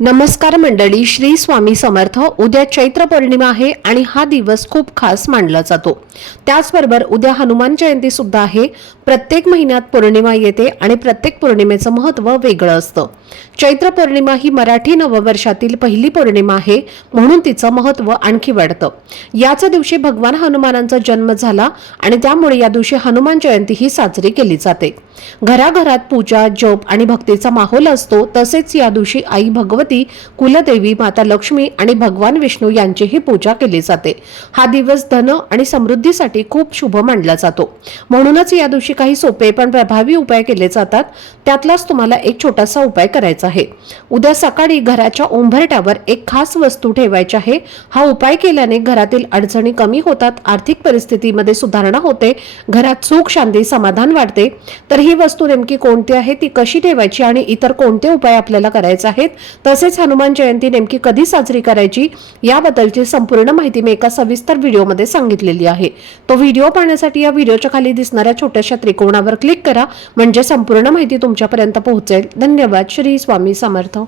नमस्कार मंडळी, श्री स्वामी समर्थ। उद्या चैत्र पौर्णिमा आहे आणि हा दिवस खूप खास मानला जातो। त्याचबरोबर उद्या हनुमान जयंती सुद्धा आहे। प्रत्येक महिन्यात पौर्णिमा येते आणि प्रत्येक पौर्णिमेचं महत्त्व वेगळं असतं। चैत्र पौर्णिमा ही मराठी नववर्षातील पहिली पौर्णिमा आहे, म्हणून तिचं महत्त्व आणखी वाढतं। याच दिवशी भगवान हनुमानांचा जन्म झाला आणि त्यामुळे या दिवशी हनुमान जयंती ही साजरी केली जाते। घराघरात पूजा, जप आणि भक्तीचा माहोल असतो। तसेच या दिवशी आई भगवती, कुलदेवी माता लक्ष्मी आणि भगवान विष्णू यांचीही पूजा केली जाते। हा दिवस धन आणि समृद्धीसाठी खूप शुभ मानला जातो। म्हणूनच या दिवशी काही सोपे पण प्रभावी उपाय केले जातात। त्यातलाच तुम्हाला एक छोटासा उपाय करायचा आहे। उद्या सकाळी घराच्या उंबरठ्यावर एक खास वस्तू ठेवायची आहे। हा उपाय केल्याने घरातील अडचणी कमी होतात, आर्थिक परिस्थितीमध्ये सुधारणा होते, घरात सुख, शांती, समाधान वाढते। तर ही वस्तू नेमकी कोणती आहे, ती कशी ठेवायची आणि इतर कोणते उपाय आपल्याला करायचे आहेत, तसेच हनुमान जयंती नेमकी कधी साजरी करायची याबद्दलची संपूर्ण माहिती मी एका सविस्तर व्हिडिओमध्ये सांगितलेली आहे। तो व्हिडिओ पाहण्यासाठी या व्हिडिओच्या खाली दिसणाऱ्या छोट्याशा त्रिकोणावर क्लिक करा, म्हणजे संपूर्ण माहिती तुमच्यापर्यंत पोहोचेल। धन्यवाद। श्री स्वामी समर्थ।